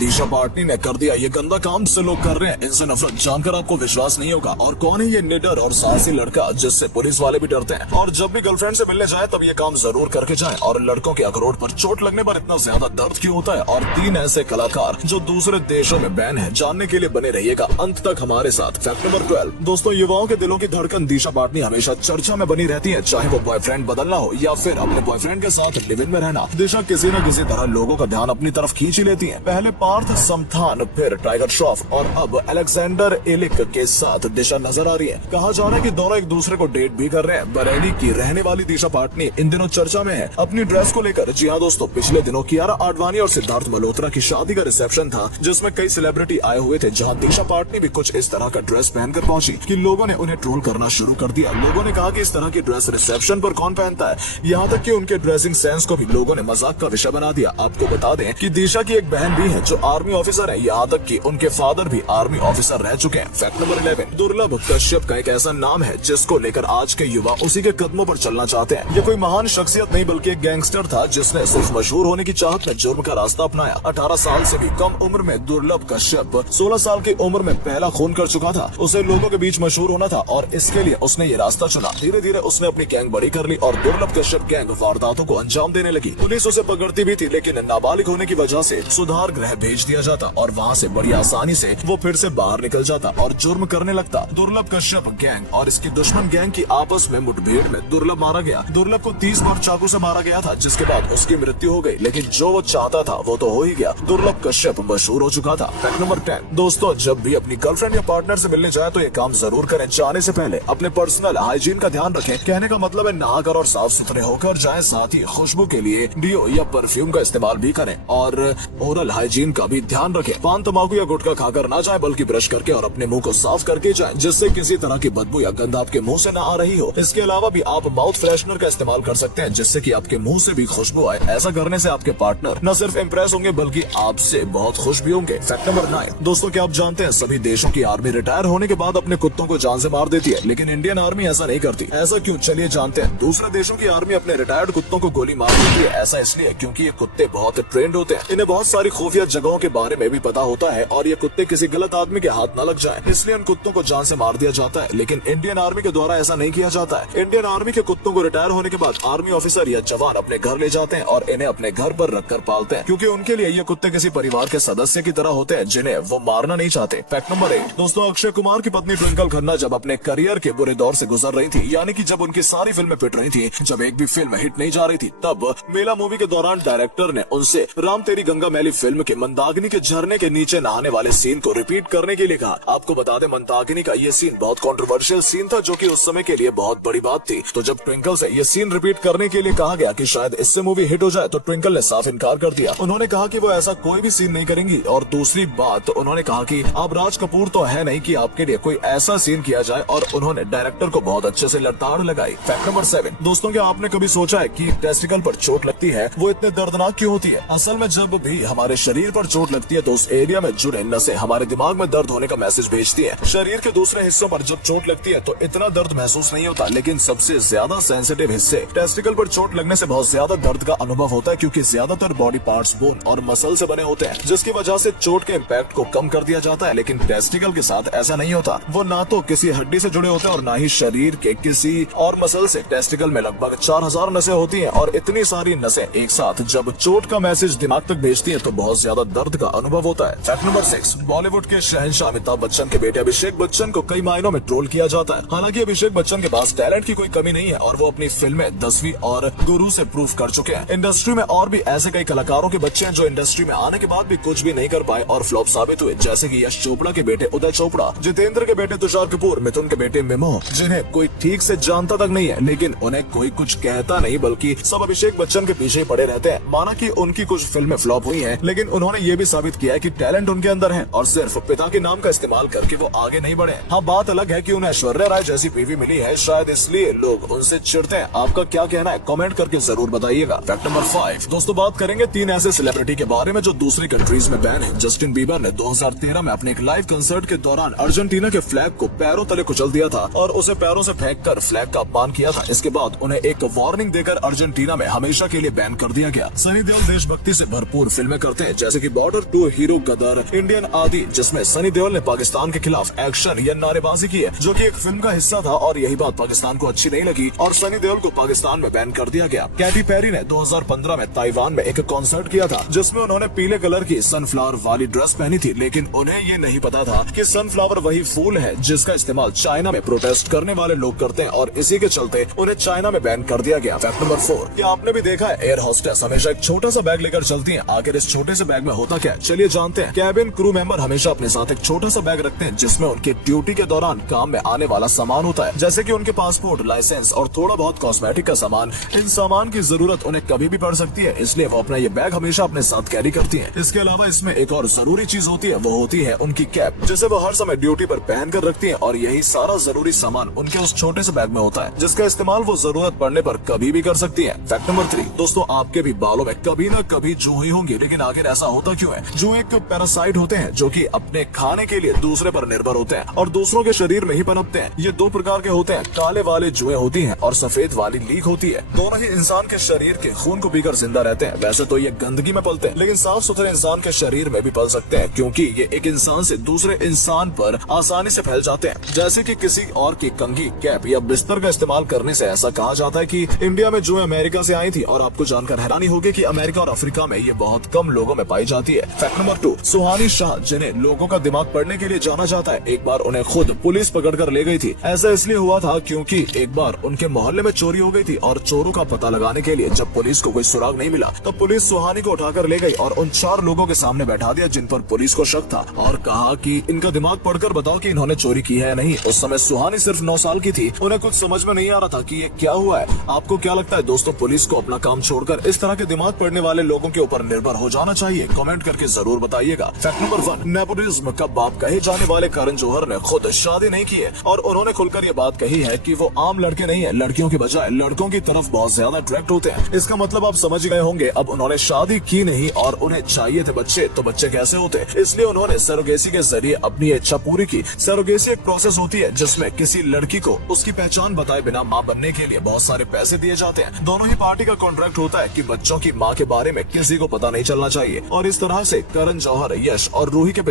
दिशा पाटनी ने कर दिया ये गंदा काम जिससे लोग कर रहे हैं। इनसे नफरत जानकर आपको विश्वास नहीं होगा। और कौन है ये निडर और साहसी लड़का जिससे पुलिस वाले भी डरते हैं और जब भी गर्लफ्रेंड से मिलने जाए तब ये काम जरूर करके जाए। और लड़कों के अखरोट पर चोट लगने पर इतना ज्यादा दर्द क्यों होता है, और 3 ऐसे कलाकार जो दूसरे देशों में बैन है, जानने के लिए बने रहिएगा अंत तक हमारे साथ। फैक्ट नंबर 12 दोस्तों, युवाओं के दिलों की धड़कन दिशा पाटनी हमेशा चर्चा में बनी रहती है, चाहे वो बॉयफ्रेंड बदलना हो या फिर अपने बॉयफ्रेंड के साथ लिव इन में रहना। दिशा किसी न किसी तरह लोगों का ध्यान अपनी तरफ खींच ही लेती है। पहले पार्थ समथान, फिर टाइगर श्रॉफ और अब अलेक्जेंडर एलिक के साथ दिशा नजर आ रही है। कहा जा रहा है कि दोनों एक दूसरे को डेट भी कर रहे हैं। बरेली की रहने वाली दिशा पाटनी इन दिनों चर्चा में है अपनी ड्रेस को लेकर। जी हाँ दोस्तों, पिछले दिनों कियारा आडवाणी और सिद्धार्थ मल्होत्रा की शादी का रिसेप्शन था जिसमें कई सेलिब्रिटी आए हुए थे, जहाँ दिशा पाटनी भी कुछ इस तरह का ड्रेस पहनकर पहुंची कि लोगों ने उन्हें ट्रोल करना शुरू कर दिया। लोगों ने कहा कि इस तरह की ड्रेस रिसेप्शन पर कौन पहनता है, यहाँ तक कि उनके ड्रेसिंग सेंस को भी लोगों ने मजाक का विषय बना दिया। आपको बता दें कि दिशा की एक बहन भी है जो आर्मी ऑफिसर है, यहाँ तक कि उनके फादर भी आर्मी ऑफिसर रह चुके हैं। फैक्ट नंबर 11 दुर्लभ कश्यप का एक ऐसा नाम है जिसको लेकर आज के युवा उसी के कदमों पर चलना चाहते हैं। ये कोई महान शख्सियत नहीं बल्कि एक गैंगस्टर था जिसने सिर्फ मशहूर होने की चाहत में जुर्म का रास्ता अपनाया। 18 साल से भी कम उम्र में दुर्लभ कश्यप 16 साल की उम्र में पहला खून कर चुका था। उसे लोगों के बीच मशहूर होना था और इसके लिए उसने ये रास्ता चुना। धीरे धीरे उसने अपनी गैंग बड़ी कर ली और दुर्लभ कश्यप गैंग वारदातों को अंजाम देने लगी। पुलिस उसे पकड़ती भी थी, लेकिन नाबालिग होने की वजह से सुधार गृह भेज दिया जाता और वहाँ से बड़ी आसानी से वो फिर से बाहर निकल जाता और जुर्म करने लगता। दुर्लभ कश्यप गैंग और इसकी दुश्मन गैंग की आपस में मुठभेड़ में दुर्लभ मारा गया। दुर्लभ को 30 बार चाकू से मारा गया था, जिसके बाद उसकी मृत्यु हो गई, लेकिन जो वो चाहता था वो तो हो ही गया। दुर्लभ कश्यप मशहूर हो चुका था। फैक्ट नंबर 10 दोस्तों, जब भी अपनी गर्लफ्रेंड या पार्टनर से मिलने जाए तो ये काम जरूर करें। जाने से पहले अपने पर्सनल हाइजीन का ध्यान रखें। कहने का मतलब है नहाकर और साफ सुथरे होकर जाएं, साथ ही खुशबू के लिए डियो या परफ्यूम का इस्तेमाल भी करें और ओरल हाइजीन का भी ध्यान रखें। पान तंबाकू या गुटखा खाकर ना जाए बल्कि ब्रश करके और अपने मुंह को साफ करके जाएं, जिससे किसी तरह की बदबू या गंध आपके मुंह से न आ रही हो। इसके अलावा भी आप माउथ फ्रेशनर का इस्तेमाल कर सकते हैं जिससे कि आपके मुंह से भी खुशबू आए। ऐसा करने से आपके पार्टनर न सिर्फ इम्प्रेस होंगे बल्कि आपसे बहुत खुश भी होंगे। फैक्ट नंबर 9 दोस्तों, क्या आप जानते हैं सभी देशों की आर्मी रिटायर होने के बाद अपने कुत्तों को जान से मार देती है, लेकिन इंडियन आर्मी ऐसा नहीं करती। ऐसा क्यों, चलिए जानते हैं। दूसरे देशों की आर्मी अपने रिटायर्ड कुत्तों को गोली मार देती है। ऐसा इसलिए क्योंकि ये कुत्ते बहुत ट्रेंड होते हैं। इन्हें बहुत सारी खुफिया जगहों के बारे में भी पता होता है और ये कुत्ते किसी गलत आदमी के हाथ न लग जाए, इसलिए उन कुत्तों को जान से मार दिया जाता है। लेकिन इंडियन आर्मी के द्वारा ऐसा नहीं किया जाता है। इंडियन आर्मी के कुत्तों को रिटायर होने के बाद आर्मी ऑफिसर या जवान अपने घर ले जाते हैं और इन्हें अपने घर पर रखकर पालते हैं, क्योंकि उनके लिए ये कुत्ते किसी परिवार के सदस्य की तरह होते हैं जिन्हें वो मारना नहीं चाहते। फैक्ट नंबर 8 दोस्तों, अक्षय कुमार की पत्नी ट्विंकल खन्ना जब अपने करियर के बुरे दौर से गुजर रही थी, यानी कि जब उनकी सारी फिल्में पिट रही थी, जब एक भी फिल्म हिट नहीं जा रही थी, तब मेला मूवी के दौरान डायरेक्टर ने उनसे राम तेरी गंगा मैली फिल्म के मंदाकिनी के झरने के नीचे नहाने वाले सीन को रिपीट करने के लिए कहा। आपको बता दें मंदाकिनी का ये सीन बहुत कंट्रोवर्शियल सीन था जो कि उस समय के लिए बहुत बड़ी बात थी। तो जब ट्विंकल से ये सीन रिपीट करने के लिए कहा गया कि शायद इससे मूवी हिट हो जाए तो ट्विंकल ने साफ इनकार कर दिया। उन्होंने कहा कि वो ऐसा कोई भी सीन नहीं करेंगी और दूसरी बात उन्होंने कहा कि आप राज कपूर तो है नहीं कि आपके लिए कोई ऐसा सीन किया जाए, और उन्होंने डायरेक्टर को बहुत अच्छे से लताड़ लगाई। फैक्ट नंबर 7 दोस्तों, क्या आपने कभी सोचा है कि टेस्टिकल पर चोट लगती है वो इतने दर्दनाक क्यों होती है? असल में जब भी हमारे शरीर पर चोट लगती है तो उस एरिया में जुड़े नसें हमारे दिमाग में दर्द होने का मैसेज भेजती है। शरीर के दूसरे हिस्सों पर जब चोट लगती है तो इतना दर्द महसूस नहीं होता, लेकिन सबसे ज्यादा सेंसिटिव हिस्से टेस्टिकल पर चोट लगने से बहुत ज्यादा दर्द का अनुभव होता है, क्योंकि ज्यादातर बॉडी पार्ट्स बोन और मसल से बने होते हैं, जिसकी वजह से चोट के इम्पैक्ट को कम कर दिया जाता है। लेकिन टेस्टिकल के साथ ऐसा नहीं होता। वो ना तो किसी हड्डी से जुड़े होते हैं और ना ही शरीर के किसी और मसल से। टेस्टिकल में लगभग 4000 नसें होती हैं और इतनी सारी नसें एक साथ जब चोट का मैसेज दिमाग तक भेजती है तो बहुत ज्यादा दर्द का अनुभव होता है। फैक्ट नंबर 6 बॉलीवुड के शहंशाह अमिताभ बच्चन के बेटे अभिषेक बच्चन को कई मायनों में ट्रोल किया जाता है। हालांकि अभिषेक बच्चन के पास टैलेंट की कोई कमी नहीं है और वो अपनी फिल्में 10वीं और गुरु से प्रूव कर चुके हैं। इंडस्ट्री में और भी ऐसे कई कलाकारों के बच्चे हैं जो इंडस्ट्री में आने के बाद भी कुछ भी नहीं कर पाए और फ्लॉप साबित हुए, जैसे कि यश चोपड़ा के बेटे उदय चोपड़ा, जितेंद्र के बेटे तुषार कपूर, मिथुन के बेटे मिमो, जिन्हें कोई ठीक से जानता तक नहीं है, लेकिन उन्हें कोई कुछ कहता नहीं बल्कि सब अभिषेक बच्चन के पीछे पड़े रहते हैं। माना कि उनकी कुछ फिल्में फ्लॉप हुई हैं, लेकिन उन्होंने ये भी साबित किया है कि टैलेंट उनके अंदर है और सिर्फ पिता के नाम का इस्तेमाल करके वो आगे नहीं बढ़े। हाँ, बात अलग है कि उन्हें ऐश्वर्या राय जैसी बीवी मिली है, शायद इसलिए लोग उनसे चिढ़ते हैं। आपका क्या कहना है कमेंट करके जरूर बताइएगा। फैक्ट नंबर 5 दोस्तों, बात करेंगे 3 ऐसे सेलिब्रिटी के बारे में जो दूसरी कंट्रीज में बैन है। जस्टिन बीबर ने 2013 में अपने एक लाइव कंसर्ट के दौरान अर्जेंटीना के फ्लैग को पैरों तले कुचल दिया था और उसे पैरों से फेंककर फ्लैग का अपमान किया था। इसके बाद उन्हें एक वार्निंग देकर अर्जेंटीना में हमेशा के लिए बैन कर दिया गया। सनी देओल देशभक्ति से भरपूर फिल्में करते हैं, जैसे कि बॉर्डर टू, हीरो, गदर, इंडियन आदि, जिसमें सनी देओल ने पाकिस्तान के खिलाफ एक्शन या नारेबाजी की है, जो कि एक फिल्म का हिस्सा था और यही बात पाकिस्तान को अच्छी नहीं लगी और सनी देओल को पाकिस्तान में बैन कर दिया गया। कैटी पेरी ने 2015 में ताइवान में एक कॉन्सर्ट किया था जिसमें उन्होंने पीले कलर की सनफ्लावर वाली ड्रेस पहनी थी, लेकिन उन्हें ये नहीं पता था कि सनफ्लावर वही फूल है जिसका इस्तेमाल चाइना में प्रोटेस्ट करने वाले लोग करते हैं और इसी के चलते उन्हें चाइना में बैन कर दिया गया। फैक्ट नंबर 4, क्या आपने भी देखा है एयर होस्टेस हमेशा एक छोटा सा बैग लेकर चलती है? आखिर इस छोटे से बैग में होता क्या है, चलिए जानते हैं। कैबिन क्रू मेंबर हमेशा अपने साथ एक छोटा सा बैग रखते हैं जिसमें उनके ड्यूटी के दौरान काम में आने वाला सामान होता है, जैसे कि उनके पासपोर्ट, लाइसेंस और थोड़ा बहुत कॉस्मेटिक का सामान। इन सामान की जरूरत उन्हें कभी भी पड़ सकती है, इसलिए वो अपना ये बैग हमेशा अपने साथ कैरी करती है। इसके अलावा इसमें एक और जरूरी चीज होती है, वो होती है उनकी कैप, जिसे वो हर समय ड्यूटी पर पहन कर रखती है और यही सारा जरूरी सामान उनके उस छोटे से बैग में होता है, जिसका इस्तेमाल वो जरूरत पड़ने पर कभी भी कर सकती है। फैक्ट नंबर 3, दोस्तों आपके भी बालों में कभी न कभी जुएं होंगी, लेकिन आखिर ऐसा होता क्यों है? जुएं एक पैरासाइट होते हैं जो कि अपने खाने के लिए दूसरे पर निर्भर होते हैं और दूसरों के शरीर में ही पनपते हैं। ये दो प्रकार के होते हैं, काले वाले जुएं होती हैं और सफेद वाली लीक होती है। दोनों ही इंसान के शरीर के खून को पीकर जिंदा रहते हैं। वैसे तो ये गंदगी में पलते हैं, लेकिन साफ सुथरे इंसान के शरीर में भी पल सकते हैं, क्योंकि ये एक इंसान से दूसरे इंसान पर आसानी से फैल जाते हैं, जैसे कि किसी और की कंघी, कैप या बिस्तर का इस्तेमाल करने से। ऐसा कहा जाता है कि इंडिया में जुएं अमेरिका से आई थी और आपको जानकर हैरानी होगी कि अमेरिका और अफ्रीका में ये बहुत कम लोगों में पाई जाती है। फैक्ट नंबर 2, सुहानी शाह, जिन्हें लोगों का दिमाग पढ़ने के लिए जाना जाता है, एक बार उन्हें खुद पुलिस पकड़ कर ले गई थी। ऐसा इसलिए हुआ था क्योंकि एक बार उनके मोहल्ले में चोरी हो गई थी और चोरों का पता लगाने के लिए जब पुलिस को कोई सुराग नहीं मिला तब पुलिस सुहानी को उठाकर ले गई और उन 4 लोगों के सामने बैठा दिया जिन पर पुलिस को शक था और कहा कि इनका दिमाग पढ़कर बताओ कि इन्होंने चोरी की है या नहीं। उस समय सुहानी सिर्फ 9 साल की थी, उन्हें कुछ समझ में नहीं आ रहा था कि ये क्या हुआ है। आपको क्या लगता है दोस्तों, पुलिस को अपना काम छोड़कर इस तरह के दिमाग पढ़ने वाले लोगों के ऊपर निर्भर हो जाना चाहिए? कमेंट करके जरूर बताइएगा। फैक्ट नंबर 1, नेपोटिज्म का बाप कहे जाने वाले करण जौहर ने खुद शादी नहीं की है और उन्होंने खुलकर ये बात कही है कि वो आम लड़के नहीं है, लड़कियों के बजाय लड़कों की तरफ बहुत ज्यादा अट्रैक्ट होते हैं। इसका मतलब आप समझ गए होंगे। अब उन्होंने शादी की नहीं और उन्हें चाहिए थे बच्चे, तो बच्चे कैसे होते? इसलिए उन्होंने सरोगेसी के जरिए अपनी इच्छा पूरी की। सरोगेसी एक प्रोसेस होती है जिसमें किसी लड़की को उसकी पहचान बताए बिना माँ बनने के लिए बहुत सारे पैसे दिए जाते हैं। दोनों ही पार्टी का कॉन्ट्रैक्ट होता है कि बच्चों की माँ के बारे में किसी को पता नहीं चलना चाहिए और इस तरह से करण जौहर, यश और रूही के पिता